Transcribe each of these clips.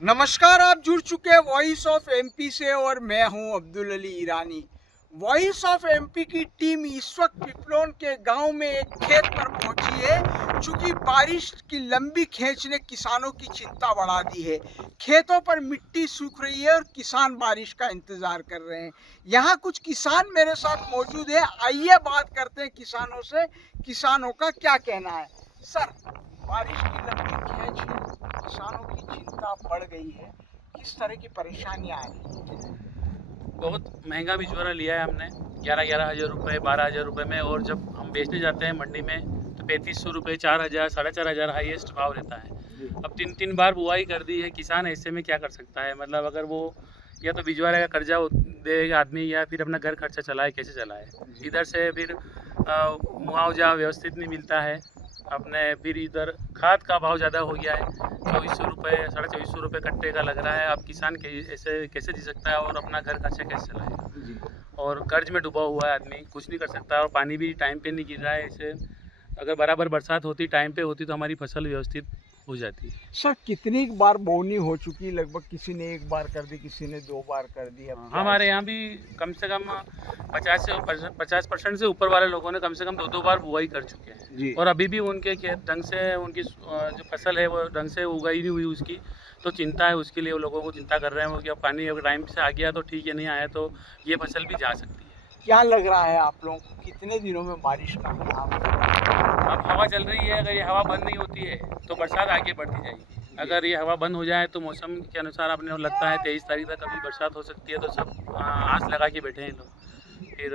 नमस्कार, आप जुड़ चुके हैं वॉइस ऑफ एमपी से और मैं हूं अब्दुल अली ईरानी। वॉइस ऑफ एमपी की टीम इस वक्त पिपलोन के गांव में एक खेत पर पहुंची है। चूंकि बारिश की लंबी खेंच ने किसानों की चिंता बढ़ा दी है। खेतों पर मिट्टी सूख रही है और किसान बारिश का इंतजार कर रहे हैं। यहाँ कुछ किसान मेरे साथ मौजूद है, आइए बात करते हैं किसानों से। किसानों का क्या कहना है। सर, बारिश की लंबी खेंच है, किसानों की चिंता बढ़ गई है, किस तरह की परेशानियां आ रही हैं? बहुत महंगा बिचौरा लिया है हमने 11,000 रुपये 12,000 रुपये में, और जब हम बेचने जाते हैं मंडी में तो 3,500 रुपये 4,000 4,500 हाईएस्ट भाव रहता है। अब 3 बार बुआई कर दी है, किसान ऐसे में क्या कर सकता है। मतलब अगर वो या तो बिचौरे का कर्जा देगा आदमी, या फिर अपना घर खर्चा चलाए, कैसे चलाए। इधर से फिर मुआवजा व्यवस्थित नहीं मिलता है अपने। फिर इधर खाद का भाव ज़्यादा हो गया है, 2,400 रुपये 2,500 रुपये कट्टे का लग रहा है। अब किसान ऐसे कैसे जी सकता है और अपना घर खर्चा कैसे चलाएगा। और कर्ज में डूबा हुआ है आदमी, कुछ नहीं कर सकता। और पानी भी टाइम पे नहीं गिर रहा है। ऐसे अगर बराबर बरसात होती, टाइम पे होती, तो हमारी फसल व्यवस्थित हो जाती है। सर, कितनी बार बोनी हो चुकी? लगभग किसी ने 1 बार कर दी, किसी ने 2 बार कर दी। अब हमारे यहाँ भी कम से कम 50% से ऊपर वाले लोगों ने कम से कम 2 बार बुआई कर चुके हैं। और अभी भी उनके खेत ढंग से, उनकी जो फसल है वो ढंग से उगाई नहीं हुई उसकी, तो चिंता है उसके लिए। वो लोगों को चिंता कर रहे हैं कि अब पानी अगर टाइम से आ गया तो ठीक है, नहीं आया तो ये फसल भी जा सकती है। क्या लग रहा है आप लोगों को, कितने दिनों में बारिश का अब हवा चल रही है, अगर ये हवा बंद नहीं होती है तो बरसात आगे बढ़ती जाएगी। अगर ये हवा बंद हो जाए तो मौसम के अनुसार अपने लगता है 23 तारीख तक अभी बरसात हो सकती है। तो सब आस लगा के बैठे हैं लोग। फिर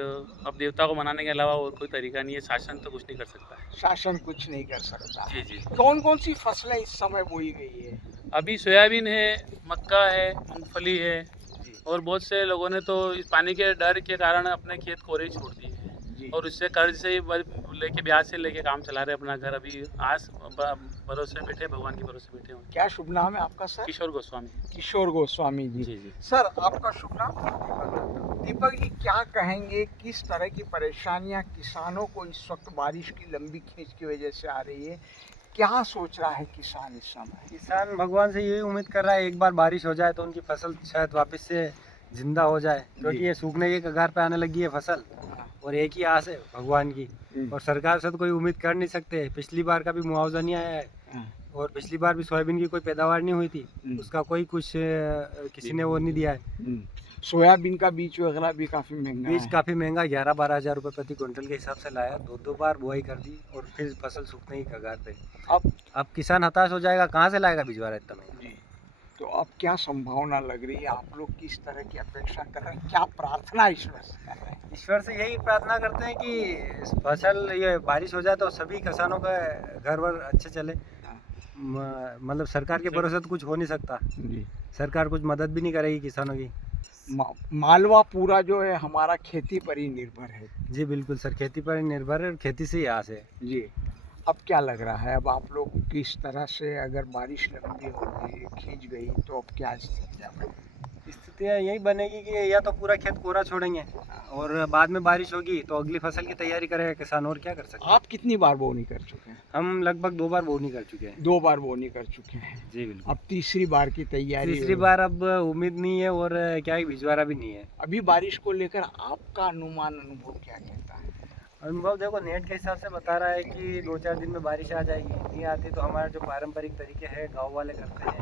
अब देवता को मनाने के अलावा और कोई तरीका नहीं है। शासन तो कुछ नहीं कर सकता है। शासन कुछ नहीं कर सकता। जी जी। कौन कौन सी फसलें इस समय बोई गई है? अभी सोयाबीन है, मक्का है, मूंगफली है, और बहुत से लोगों ने तो इस पानी के डर के कारण अपने खेत कोरे छोड़ दिए हैं। और उससे कर्ज से लेके, ब्याज से लेके काम चला रहे अपना घर। अभी आस भरोसे बैठे, भगवान के भरोसे बैठे हुए। क्या शुभ नाम है आपका सर? किशोर गोस्वामी। किशोर गोस्वामी जी। जी जी। सर, आपका शुभ नाम? दीपक जी, क्या कहेंगे, किस तरह की परेशानियां किसानों को इस वक्त बारिश की लंबी खींच की वजह से आ रही है? क्या सोच रहा है किसान इस समय? किसान भगवान से यही उम्मीद कर रहा है एक बार बारिश हो जाए तो उनकी फसल शायद वापस से जिंदा हो जाए, क्योंकि ये सूखने के कगार पे आने लगी है फसल। और एक ही आस है भगवान की, और सरकार से तो कोई उम्मीद कर नहीं सकते। पिछली बार का भी मुआवजा नहीं आया है, और पिछली बार भी सोयाबीन की कोई पैदावार नहीं हुई थी, उसका कोई कुछ किसी ने वो नहीं दिया है। सोयाबीन का बीज वगैरह भी काफी महंगा बीज है। काफ़ी महंगा, 11-12 हज़ार रुपये प्रति क्विंटल के हिसाब से लाया। 2 बार बुआई कर दी और फिर फसल सूखने की कगार पे। अब किसान हताश हो जाएगा, कहाँ से लाएगा बिजवारा इतना महंगा। तो अब क्या संभावना लग रही है? आप लोग किस तरह की अपेक्षा कर रहे हैं? क्या प्रार्थना ईश्वर से कर रहे हैं? ईश्वर से यही प्रार्थना करते हैं कि फसल ये बारिश हो जाए तो सभी किसानों का घर वर अच्छे चले। मतलब सरकार के भरोसे तो कुछ हो नहीं सकता। सरकार कुछ मदद भी नहीं करेगी किसानों की। मालवा पूरा जो है हमारा खेती पर ही निर्भर है। जी बिल्कुल सर, खेती पर ही निर्भर है और खेती से ही आस है जी। अब क्या लग रहा है, अब आप लोग किस तरह से, अगर बारिश लंबी होगी, खींच गई, तो अब क्या स्थितियाँ यही बनेगी कि या तो पूरा खेत कोरा छोड़ेंगे और बाद में बारिश होगी तो अगली फसल की तैयारी करेगा किसान, और क्या कर सकते हैं। आप कितनी बार बोनी कर चुके हैं? हम लगभग 2 बार बोनी कर चुके हैं। 2 बार बोनी कर चुके हैं। जी बिल्कुल। अब तीसरी बार की तैयारी? तीसरी बार अब उम्मीद नहीं है, और क्या है भिजवारा भी नहीं है। अभी बारिश को लेकर आपका अनुमान, अनुभव क्या कहता है? अनुभव देखो, नेट के हिसाब से बता रहा है कि 2-4 दिन में बारिश आ जाएगी। नहीं आती तो हमारा जो पारंपरिक तरीके हैं गांव वाले करते हैं,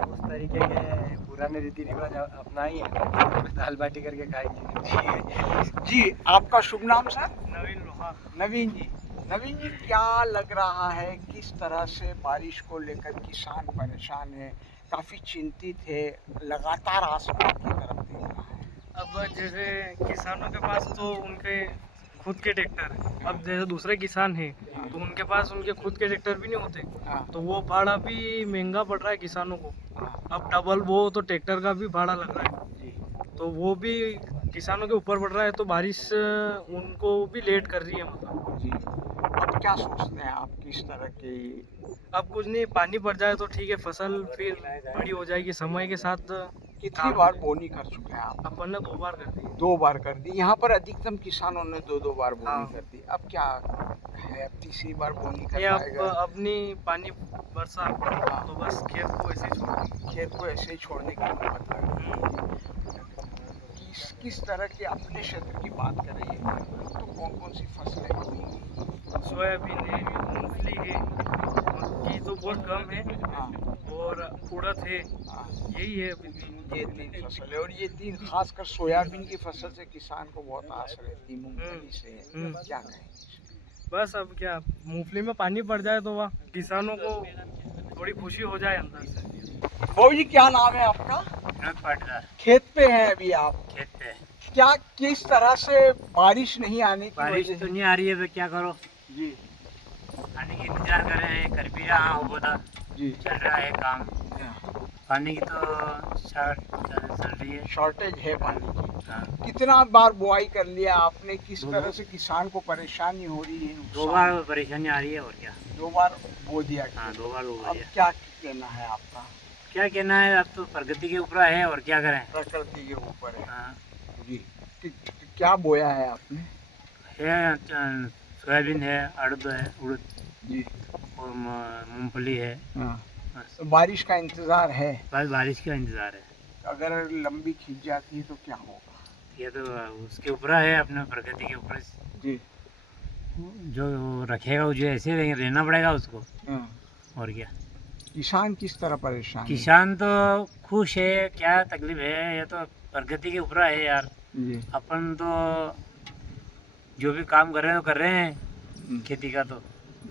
उस तरीके के पुराने रीति रिवाज अपनाई है, दाल बाटी करके खाएंगे। जी, आपका शुभ नाम सर? नवीन लोहा। नवीन जी। नवीन जी, क्या लग रहा है, किस तरह से बारिश को लेकर किसान परेशान है, काफ़ी चिंतित है, लगातार आसमान की तरफ देख रहा है? अब जैसे किसानों के पास तो उनके खुद के ट्रैक्टर है। अब जैसे दूसरे किसान हैं तो उनके पास उनके खुद के ट्रैक्टर भी नहीं होते, तो वो भाड़ा भी महंगा पड़ रहा है किसानों को। अब डबल वो तो ट्रैक्टर का भी भाड़ा लग रहा है, तो वो भी किसानों के ऊपर पड़ रहा है। तो बारिश उनको भी लेट कर रही है मतलब। जी। अब क्या सोचते हैं आप, किस तरह की? अब कुछ नहीं, पानी पड़ जाए तो ठीक है, फसल फिर बड़ी हो जाएगी समय के साथ। कितनी बार बोनी कर चुके हैं आप? अपन ने 2 बार कर दी। 2 बार कर दी। यहाँ पर अधिकतम किसानों ने 2-2 बार बोनी हाँ। कर दी। अब क्या है है, अब तीसरी बार बोनी कर ये अब पाएगा? अपनी पानी बरसा तो बस खेत को ऐसे ही छोड़ दें। खेत को ऐसे ही छोड़ने की नौबत आ गई। किस तरह के अपने क्षेत्र की बात करें तो कौन कौन सी फसलें होंगी? सोयाबीन है, मूंगफली है, मक्की तो बहुत कम है हाँ और उड़द है, हाँ, यही है अभी ये 3 फसल है। और ये 3 खासकर सोयाबीन की फसल से किसान को बहुत आस रहती है, मूंगफली से क्या कहें? बस अब क्या मूंगफली में पानी पड़ जाए तो वह किसानों को थोड़ी खुशी हो जाए अंदर से। बाबू जी क्या नाम है आपका? खेत पे हैं अभी आप? खेत पे क्या किस तरह से बारिश नहीं आने की बारिश वजह तो नहीं आ रही है, तो क्या करो, जी पानी की इंतजार कर रहे हैं, कर भी रहा हूँ, बता जी चल रहा है काम, पानी की तो शॉर्ट चल रही है। शॉर्टेज है पानी की। हाँ, कितना बार बुआई कर लिया आपने? किस तरह से किसान को परेशानी हो रही है? 2 बार परेशानी आ रही है, और क्या। 2 बार बो दिया। हाँ, 2 बार हो अब गई है। क्या कहना है आपका? क्या कहना है, अब तो प्रगति के ऊपर है, और क्या करें। प्रकृति के ऊपर है हाँ, जी। क्या बोया है आपने? है सोयाबीन है, उड़द जी और मूंगफली है। हाँ। बस तो बारिश का इंतजार है? बस बारिश का इंतजार है। अगर लंबी खिंच जाती है तो क्या होगा? ये तो उसके ऊपर है, अपने प्रकृति के ऊपर। जी जो रखेगा वो जो ऐसे रहना पड़ेगा उसको, हाँ। और क्या। किसान किस तरह परेशान है? किसान तो खुश है, क्या तकलीफ है, ये तो प्रगति के ऊपर है यार। जी अपन तो जो भी काम कर रहे हैं वो कर रहे हैं, खेती का तो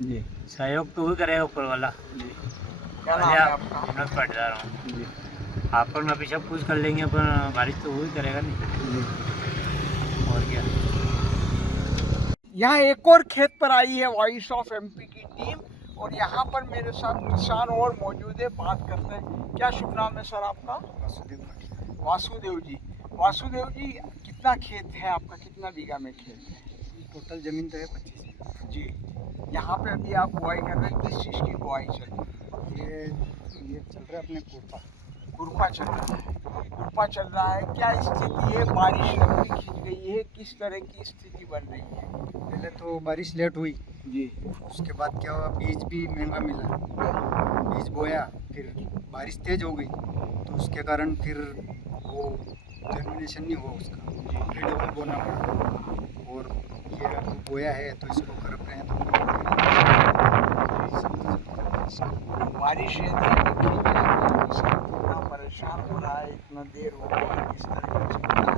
जी सहयोग तो वही करेगा ऊपर वाला। जी। क्या नाम है आपका? हिम्मत पड़ जा रहा हूँ, जी अपन अभी सब कुछ कर लेंगे, अपन बारिश तो वही करेगा नहीं, जी। और क्या। यहाँ एक और खेत पर आई है वॉइस ऑफ एमपी की टीम, और यहाँ पर मेरे साथ किसान और मौजूद है, बात करते हैं। क्या शुभ नाम है सर आपका? वासुदेव जी। वासुदेव जी, कितना खेत है आपका? कितना बीघा में खेत है? टोटल जमीन तो है 25। जी। यहाँ पे अभी आप बुआई कर रहे हैं, किस चीज़ की बुआई चल रही है? ये चल रहा है अपने कोटा। कुरपा चल रहा है। कुरपा चल रहा है। क्या स्थिति है? बारिश लंबी खिंच गई है, किस तरह की स्थिति बन रही है? पहले तो बारिश लेट हुई, जी उसके बाद क्या हुआ, बीज भी महंगा मिला, बीज बोया, फिर बारिश तेज हो गई तो उसके कारण फिर वो जर्मिनेशन नहीं हुआ उसका, फिर डबल बोना पड़ा। और ये अब बोया है तो इसको कर रहे हैं तो बारिश है तो किसान इतना परेशान हो रहा है, इतना देर हो गया, किस तरह की चिंता है?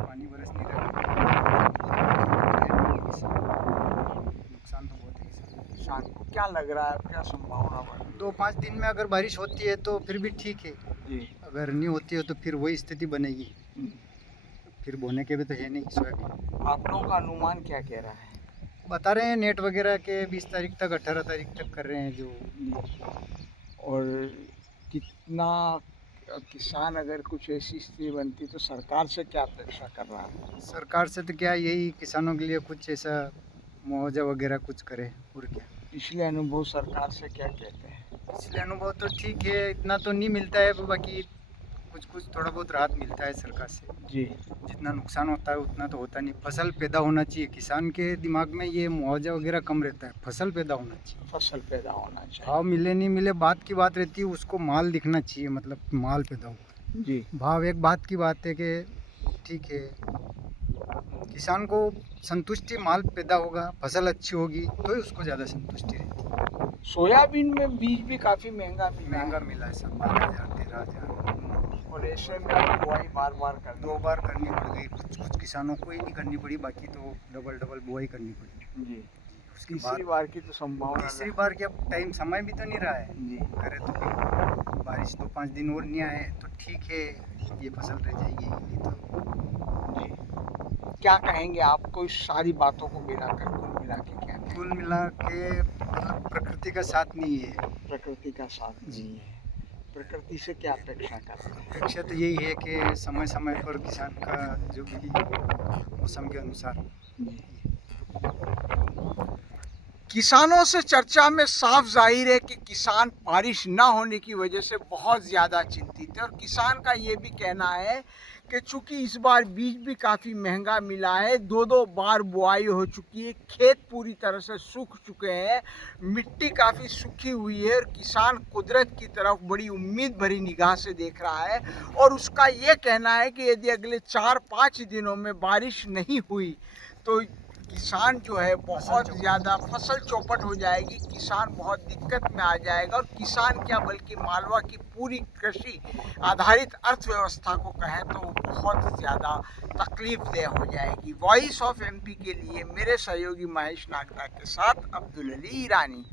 पानी बरस नहीं रहा, नुकसान तो बहुत है किसान को क्या लग रहा है, क्या संभावना बन रही 2-5 दिन में अगर बारिश होती है तो फिर भी ठीक है, है? जी अगर नहीं होती है तो फिर वही स्थिति बनेगी, फिर बोने के भी तो है नहीं सोयाबीन। आप लोगों का अनुमान क्या कह रहा है? बता रहे हैं नेट वगैरह के 20 तारीख तक 18 तारीख तक कर रहे हैं जो। और कितना किसान अगर कुछ ऐसी स्थिति बनती तो सरकार से क्या अपेक्षा कर रहा है? सरकार से तो क्या, यही किसानों के लिए कुछ ऐसा मुआवजा वगैरह कुछ करे, और क्या। पिछले अनुभव सरकार से क्या कहते हैं? इसलिए अनुभव तो ठीक है, इतना तो नहीं मिलता है, बाकी कुछ कुछ थोड़ा बहुत राहत मिलता है सरकार से। जी जितना नुकसान होता है उतना तो होता नहीं, फसल पैदा होना चाहिए। किसान के दिमाग में ये मुआवजा वगैरह कम रहता है, फसल पैदा होना चाहिए। फसल पैदा होना चाहिए। भाव मिले नहीं मिले बात की बात रहती है, उसको माल दिखना चाहिए, मतलब माल पैदा हो। जी भाव एक बात की बात है कि ठीक है, किसान को संतुष्टि, माल पैदा होगा, फसल अच्छी होगी तो ही उसको ज़्यादा संतुष्टि रहती सोयाबीन में बीज भी काफ़ी महंगा है। मिला महंगा मिला है सब, 12,000 13,000। और ऐसे में बुआई बार बार कर 2 बार करनी पड़ गई, कुछ कुछ किसानों को ही नहीं करनी पड़ी, बाकी तो डबल बुआई करनी पड़ी। जी। उसके तीसरी बाद बार की तो संभावना तीसरी बार के अब टाइम समय भी तो नहीं रहा है, जी करे तो भी बारिश 2-5 दिन और नहीं आए तो ठीक है, ये फसल रह जाएगी, नहीं तो। जी। क्या कहेंगे आपको इस सारी बातों को मिलाकर, कुल मिला के क्या कहेंगे? कुल मिला के मतलब प्रकृति का साथ नहीं है। प्रकृति का साथ नहीं है। प्रकृति से क्या अपेक्षा कर रहे हैं? अपेक्षा तो यही है कि समय समय पर किसान का जो भी मौसम के अनुसार। किसानों से चर्चा में साफ जाहिर है कि किसान बारिश ना होने की वजह से बहुत ज़्यादा चिंतित है, और किसान का ये भी कहना है कि चूंकि इस बार बीज भी काफ़ी महंगा मिला है, 2-2 बार बुआई हो चुकी है, खेत पूरी तरह से सूख चुके हैं, मिट्टी काफ़ी सूखी हुई है और किसान कुदरत की तरफ बड़ी उम्मीद भरी निगाह से देख रहा है और उसका ये कहना है कि यदि अगले 4-5 दिनों में बारिश नहीं हुई तो किसान जो है बहुत ज़्यादा फसल चौपट हो जाएगी, किसान बहुत दिक्कत में आ जाएगा और किसान क्या बल्कि मालवा की पूरी कृषि आधारित अर्थव्यवस्था को कहें तो बहुत ज़्यादा तकलीफदेह हो जाएगी। वॉइस ऑफ एमपी के लिए मेरे सहयोगी महेश नागदा के साथ अब्दुल अली ईरानी।